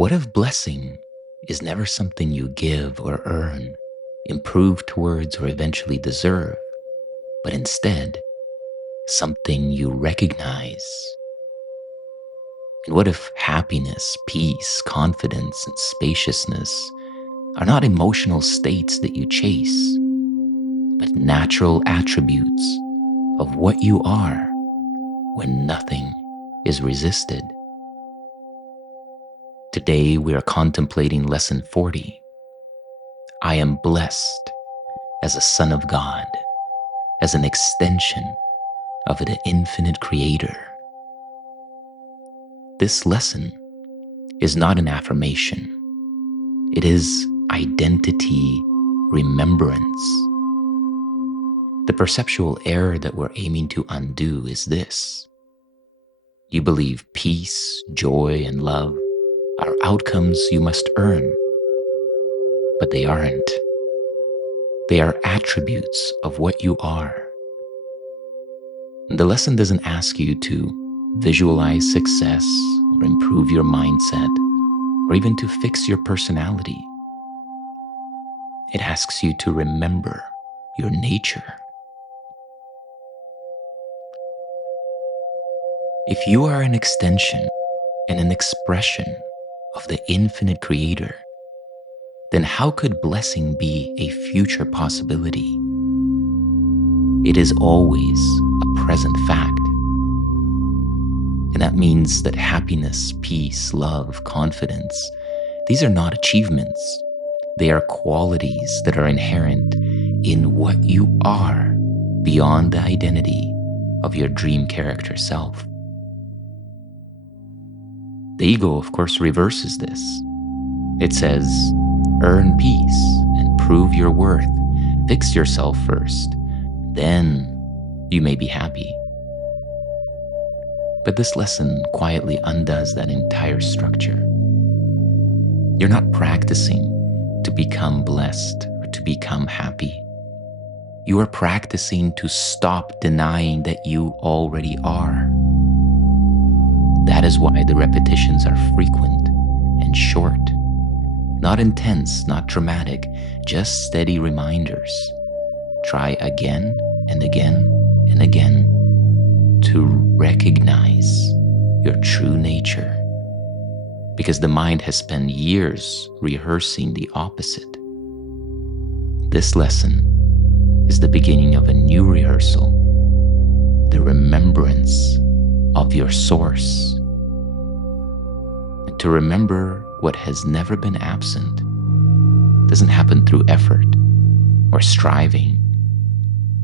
What if blessing is never something you give or earn, improve towards, or eventually deserve, but instead something you recognize? And what if happiness, peace, confidence, and spaciousness are not emotional states that you chase, but natural attributes of what you are when nothing is resisted? Today we are contemplating Lesson 40. I am blessed as a son of God, as an extension of the infinite Creator. This lesson is not an affirmation. It is identity remembrance. The perceptual error that we're aiming to undo is this. You believe peace, joy, and love are outcomes you must earn, but they aren't. They are attributes of what you are. The lesson doesn't ask you to visualize success or improve your mindset or even to fix your personality. It asks you to remember your nature. If you are an extension and an expression of the infinite Creator, then how could blessing be a future possibility? It is always a present fact. And that means that happiness, peace, love, confidence, these are not achievements. They are qualities that are inherent in what you are beyond the identity of your dream character self. The ego, of course, reverses this. It says, earn peace and prove your worth. Fix yourself first. Then you may be happy. But this lesson quietly undoes that entire structure. You're not practicing to become blessed or to become happy. You are practicing to stop denying that you already are. That is why the repetitions are frequent and short, not intense, not dramatic, just steady reminders. Try again and again and again to recognize your true nature, because the mind has spent years rehearsing the opposite. This lesson is the beginning of a new rehearsal, the remembrance of your source. And to remember what has never been absent doesn't happen through effort or striving,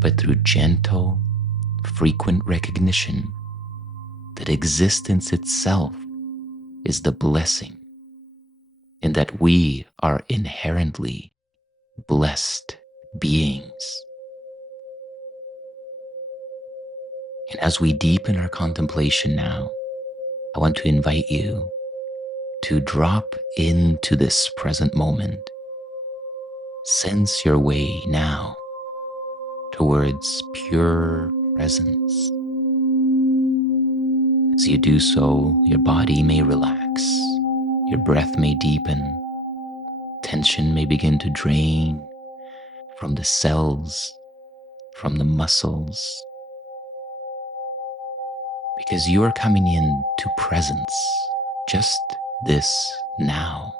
but through gentle, frequent recognition that existence itself is the blessing, and that we are inherently blessed beings. And as we deepen our contemplation now, I want to invite you to drop into this present moment. Sense your way now towards pure presence. As you do so, your body may relax, your breath may deepen, tension may begin to drain from the cells, from the muscles, because you are coming in to presence, just this now.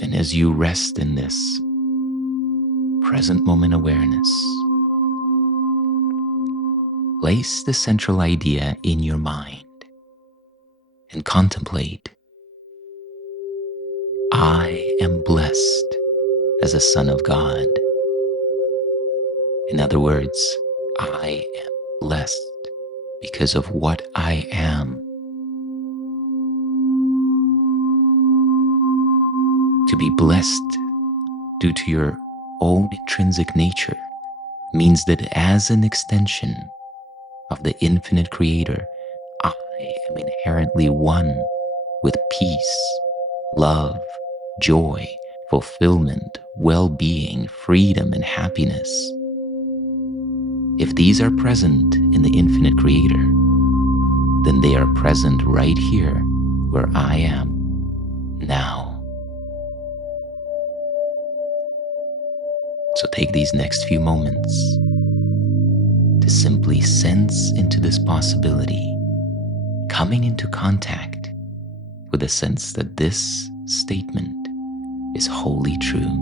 And as you rest in this present moment awareness, place the central idea in your mind and contemplate. I am blessed as a son of God. In other words, I am blessed because of what I am. To be blessed due to your own intrinsic nature means that as an extension of the infinite Creator, I am inherently one with peace, love, joy, fulfillment, well-being, freedom, and happiness. If these are present in the infinite Creator, then they are present right here where I am now. So take these next few moments to simply sense into this possibility, coming into contact with a sense that this statement is wholly true.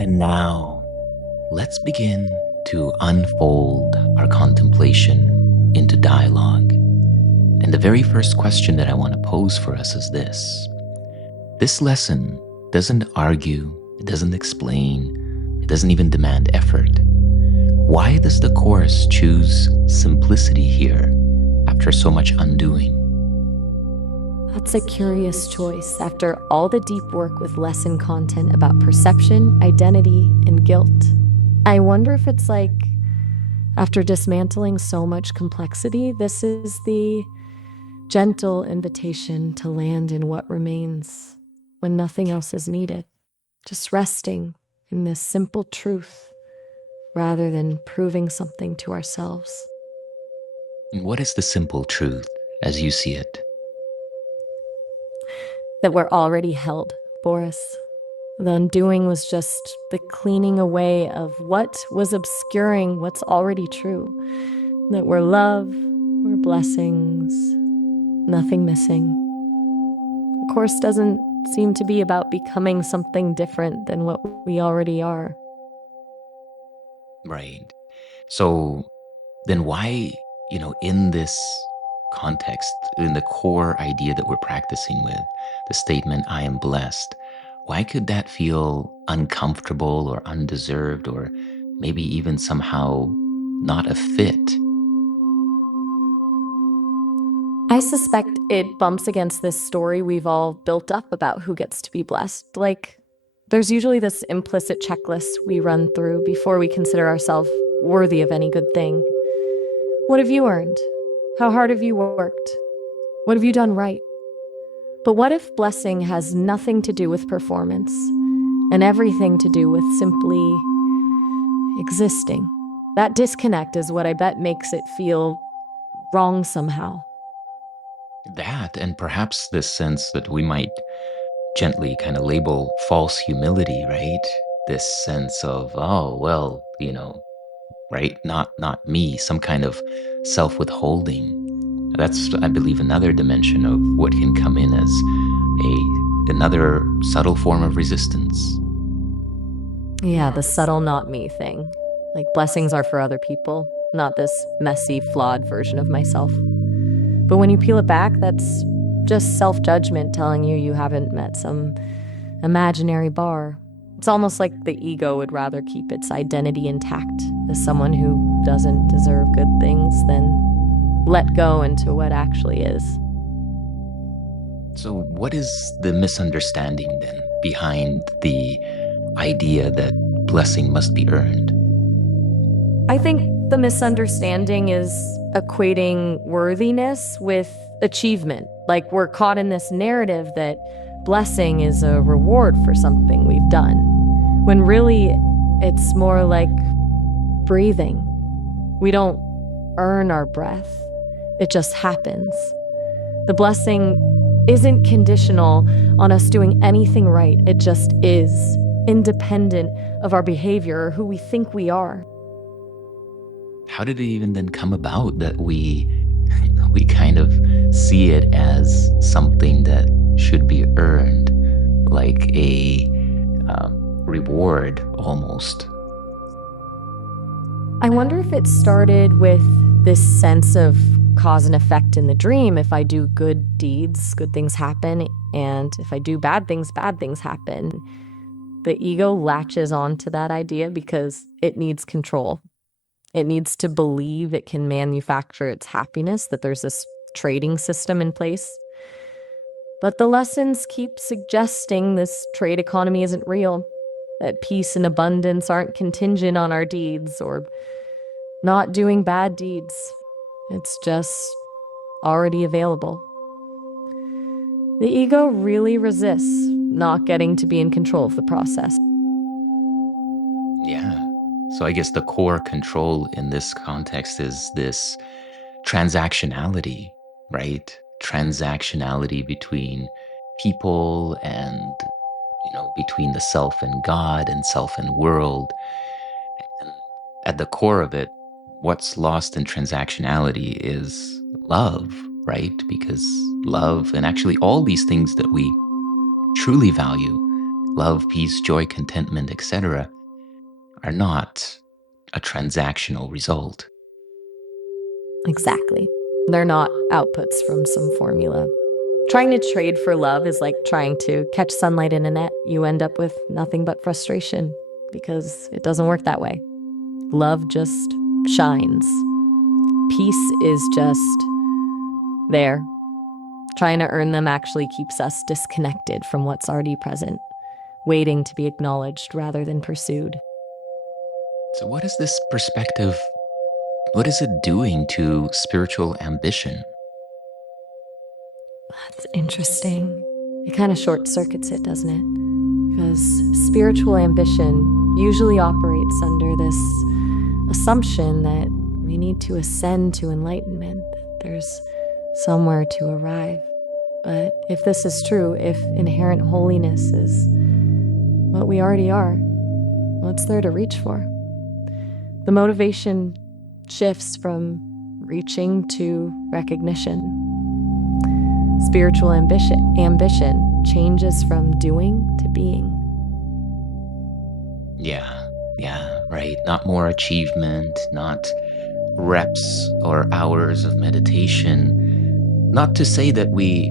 And now, let's begin to unfold our contemplation into dialogue. And the very first question that I want to pose for us is this. This lesson doesn't argue, it doesn't explain, it doesn't even demand effort. Why does the Course choose simplicity here after so much undoing? That's a curious choice after all the deep work with lesson content about perception, identity, and guilt. I wonder if it's like, after dismantling so much complexity, this is the gentle invitation to land in what remains when nothing else is needed. Just resting in this simple truth rather than proving something to ourselves. And what is the simple truth as you see it? That we're already held, Boris. The undoing was just the cleaning away of what was obscuring what's already true. That we're love, we're blessings, nothing missing. The Course doesn't seem to be about becoming something different than what we already are. Right. So then why, in this context, in the core idea that we're practicing with, the statement, I am blessed, why could that feel uncomfortable or undeserved or maybe even somehow not a fit? I suspect it bumps against this story we've all built up about who gets to be blessed. Like, there's usually this implicit checklist we run through before we consider ourselves worthy of any good thing. What have you earned? How hard have you worked? What have you done right? But what if blessing has nothing to do with performance and everything to do with simply existing? That disconnect is what I bet makes it feel wrong somehow. That, and perhaps this sense that we might gently kind of label false humility, right? This sense of, oh, well, right? Not me, some kind of self-withholding. That's, I believe, another dimension of what can come in as another subtle form of resistance. Yeah, the subtle not me thing. Like, blessings are for other people, not this messy, flawed version of myself. But when you peel it back, that's just self-judgment telling you haven't met some imaginary bar. It's almost like the ego would rather keep its identity intact as someone who doesn't deserve good things than let go into what actually is. So what is the misunderstanding then behind the idea that blessing must be earned? I think the misunderstanding is equating worthiness with achievement. Like, we're caught in this narrative that blessing is a reward for something we've done, when really it's more like breathing. We don't earn our breath, it just happens. The blessing isn't conditional on us doing anything right, it just is, independent of our behavior or who we think we are. How did it even then come about that we kind of see it as something that should be earned, like a reward almost? I wonder if it started with this sense of cause and effect in the dream. If I do good deeds, good things happen, and if I do bad things happen. The ego latches onto that idea because it needs control. It needs to believe it can manufacture its happiness, that there's this trading system in place. But the lessons keep suggesting this trade economy isn't real, that peace and abundance aren't contingent on our deeds or not doing bad deeds. It's just already available. The ego really resists not getting to be in control of the process. Yeah. So I guess the core control in this context is this transactionality, right? Transactionality between people and, between the self and God and self and world. And at the core of it, what's lost in transactionality is love, right? Because love, and actually all these things that we truly value, love, peace, joy, contentment, etc., are not a transactional result. Exactly. They're not outputs from some formula. Trying to trade for love is like trying to catch sunlight in a net. You end up with nothing but frustration because it doesn't work that way. Love just shines. Peace is just there. Trying to earn them actually keeps us disconnected from what's already present, waiting to be acknowledged rather than pursued. So, what is this perspective? What is it doing to spiritual ambition? That's interesting. It kind of short circuits it, doesn't it? Because spiritual ambition usually operates under this assumption that we need to ascend to enlightenment, that there's somewhere to arrive. But if this is true, if inherent holiness is what we already are, what's there to reach for? The motivation shifts from reaching to recognition. Spiritual ambition changes from doing to being. Yeah, right. Not more achievement, not reps or hours of meditation. Not to say that we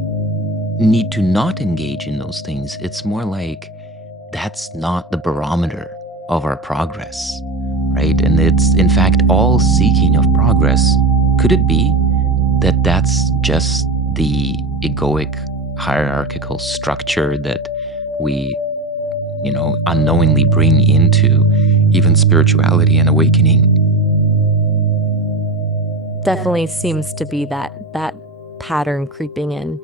need to not engage in those things. It's more like that's not the barometer of our progress, right? And it's, in fact, all seeking of progress. Could it be that that's just the egoic hierarchical structure that we, unknowingly bring into even spirituality and awakening? Definitely seems to be that pattern creeping in.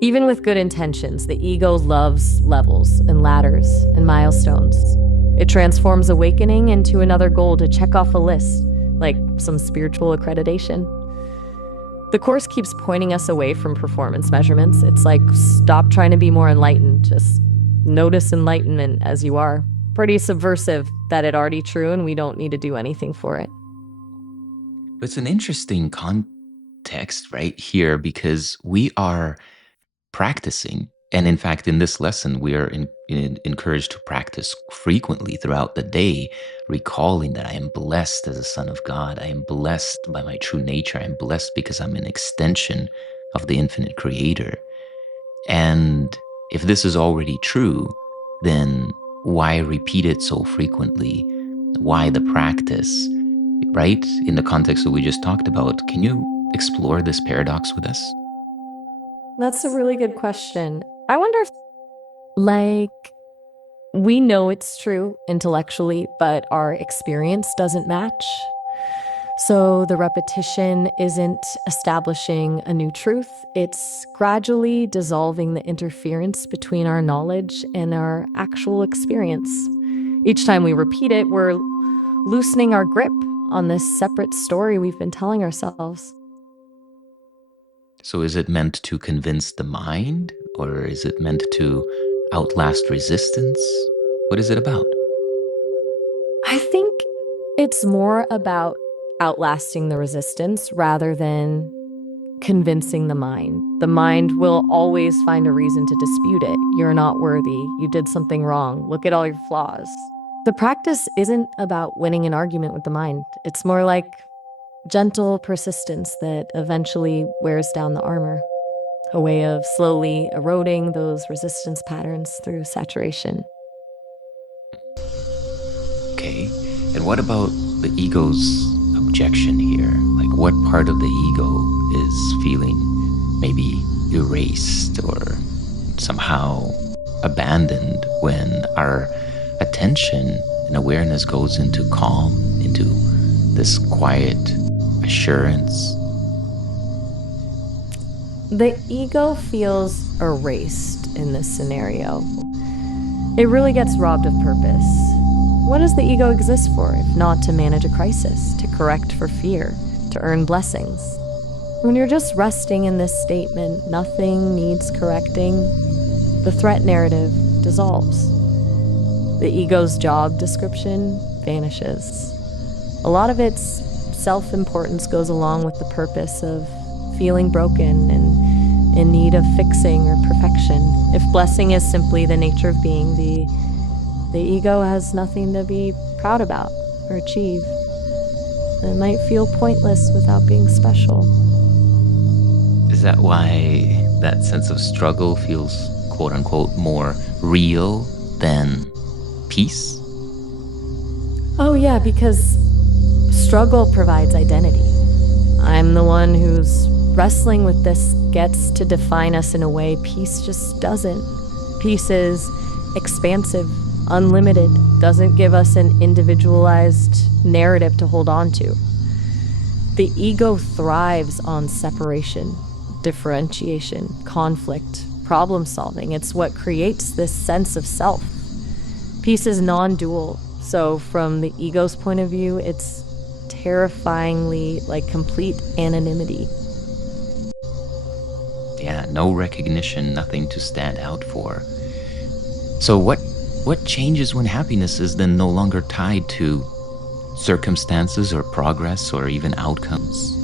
Even with good intentions, the ego loves levels and ladders and milestones. It transforms awakening into another goal to check off a list, like some spiritual accreditation. The Course keeps pointing us away from performance measurements. It's like, stop trying to be more enlightened. Just notice enlightenment as you are. Pretty subversive that it already true and we don't need to do anything for it. It's an interesting context right here because we are practicing. And in fact, in this lesson, we are encouraged to practice frequently throughout the day, recalling that I am blessed as a son of God. I am blessed by my true nature. I am blessed because I'm an extension of the infinite creator. And if this is already true, then why repeat it so frequently? Why the practice, right? In the context that we just talked about, can you explore this paradox with us? That's a really good question. I wonder if, we know it's true intellectually, but our experience doesn't match. So the repetition isn't establishing a new truth. It's gradually dissolving the interference between our knowledge and our actual experience. Each time we repeat it, we're loosening our grip on this separate story we've been telling ourselves. So is it meant to convince the mind, or is it meant to outlast resistance? What is it about? I think it's more about outlasting the resistance rather than convincing the mind. The mind will always find a reason to dispute it. You're not worthy. You did something wrong. Look at all your flaws. The practice isn't about winning an argument with the mind. It's more like gentle persistence that eventually wears down the armor. A way of slowly eroding those resistance patterns through saturation. Okay. And what about the ego's objection here? Like, what part of the ego is feeling maybe erased or somehow abandoned when our attention and awareness goes into calm, into this quiet assurance? The ego feels erased in this scenario. It really gets robbed of purpose. What does the ego exist for if not to manage a crisis, to correct for fear, to earn blessings? When you're just resting in this statement, nothing needs correcting, the threat narrative dissolves. The ego's job description vanishes. A lot of its self-importance goes along with the purpose of feeling broken and in need of fixing or perfection. If blessing is simply the nature of being, the ego has nothing to be proud about or achieve. It might feel pointless without being special. Is that why that sense of struggle feels quote unquote more real than peace? Oh yeah, because struggle provides identity. I'm the one who's wrestling with this gets to define us in a way peace just doesn't. Peace is expansive, unlimited, doesn't give us an individualized narrative to hold on to. The ego thrives on separation, differentiation, conflict, problem solving. It's what creates this sense of self. Peace is non-dual, so from the ego's point of view, it's terrifyingly like complete anonymity. Yeah, no recognition, nothing to stand out for. So what changes when happiness is then no longer tied to circumstances or progress or even outcomes?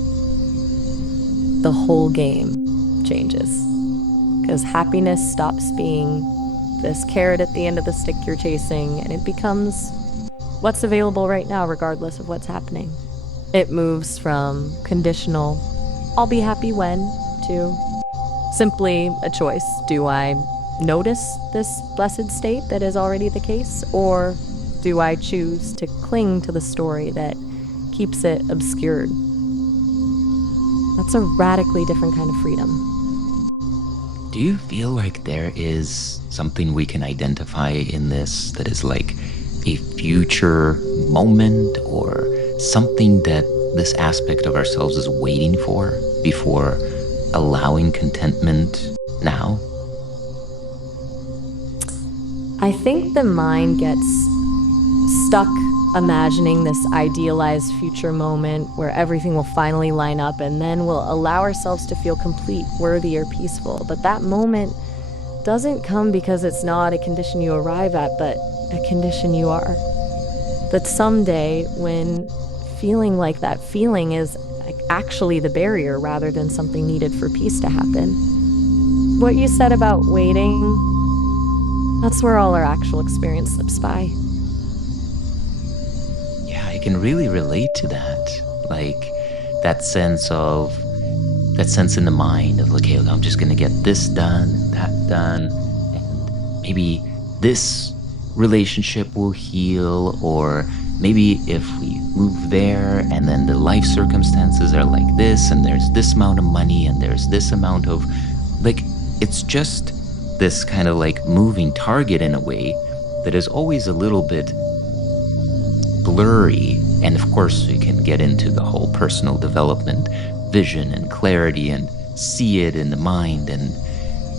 The whole game changes. Because happiness stops being this carrot at the end of the stick you're chasing, and it becomes what's available right now, regardless of what's happening. It moves from conditional, I'll be happy when, to simply a choice. Do I notice this blessed state that is already the case, or do I choose to cling to the story that keeps it obscured? That's a radically different kind of freedom. Do you feel like there is something we can identify in this that is like a future moment or something that this aspect of ourselves is waiting for before allowing contentment now? I think the mind gets stuck imagining this idealized future moment where everything will finally line up, and then we'll allow ourselves to feel complete, worthy, or peaceful. But that moment doesn't come because it's not a condition you arrive at, but a condition you are. That someday, when feeling like that feeling is actually the barrier rather than something needed for peace to happen. What you said about waiting, that's where all our actual experience slips by. Yeah, I can really relate to that. Like that sense in the mind of, okay, I'm just gonna get this done, that done, and maybe this relationship will heal, or maybe if we move there and then the life circumstances are like this, and there's this amount of money and there's this amount of, like, it's just this kind of like moving target in a way that is always a little bit blurry. And of course we can get into the whole personal development, vision and clarity, and see it in the mind, and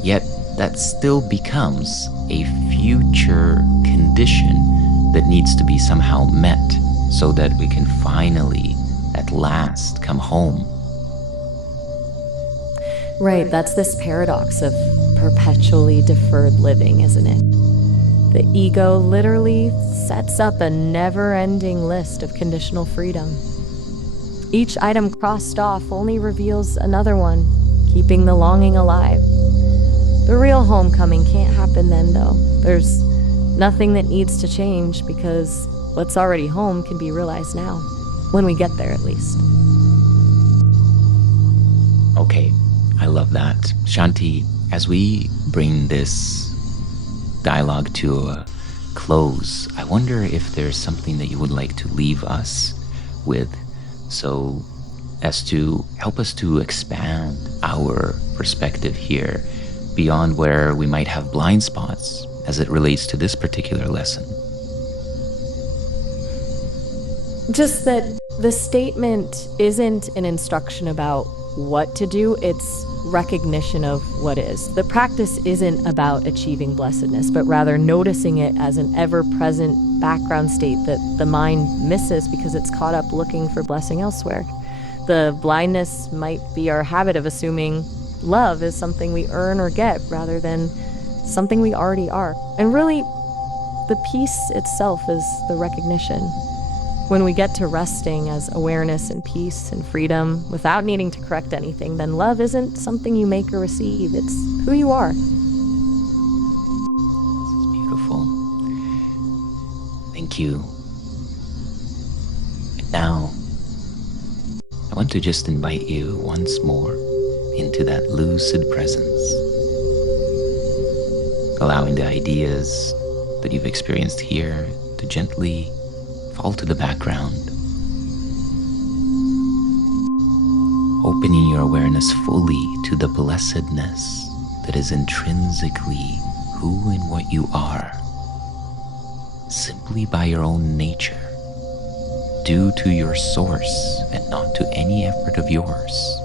yet that still becomes a future condition that needs to be somehow met so that we can finally, at last, come home. Right, that's this paradox of perpetually deferred living, isn't it? The ego literally sets up a never-ending list of conditional freedom. Each item crossed off only reveals another one, keeping the longing alive. The real homecoming can't happen then, though. There's nothing that needs to change because what's already home can be realized now, when we get there at least. Okay, I love that. Shanti, as we bring this dialogue to a close, I wonder if there's something that you would like to leave us with so as to help us to expand our perspective here beyond where we might have blind spots as it relates to this particular lesson. Just that the statement isn't an instruction about what to do, it's recognition of what is. The practice isn't about achieving blessedness, but rather noticing it as an ever-present background state that the mind misses because it's caught up looking for blessing elsewhere. The blindness might be our habit of assuming love is something we earn or get rather than something we already are. And really, the peace itself is the recognition. When we get to resting as awareness and peace and freedom without needing to correct anything, then love isn't something you make or receive. It's who you are. This is beautiful. Thank you. And now, I want to just invite you once more into that lucid presence, allowing the ideas that you've experienced here to gently fall to the background, opening your awareness fully to the blessedness that is intrinsically who and what you are, simply by your own nature, due to your source and not to any effort of yours.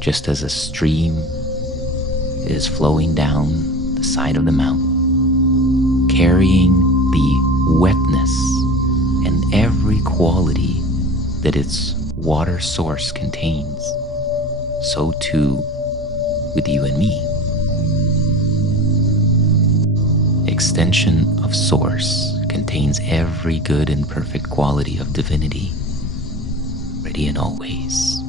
Just as a stream is flowing down the side of the mountain, carrying the wetness and every quality that its water source contains, so too with you and me. Extension of source contains every good and perfect quality of divinity, ready and always.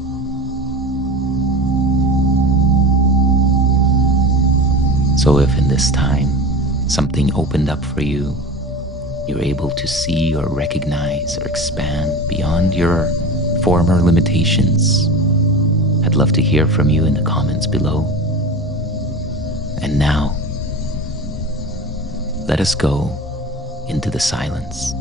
So if in this time something opened up for you, you're able to see or recognize or expand beyond your former limitations, I'd love to hear from you in the comments below. And now, let us go into the silence.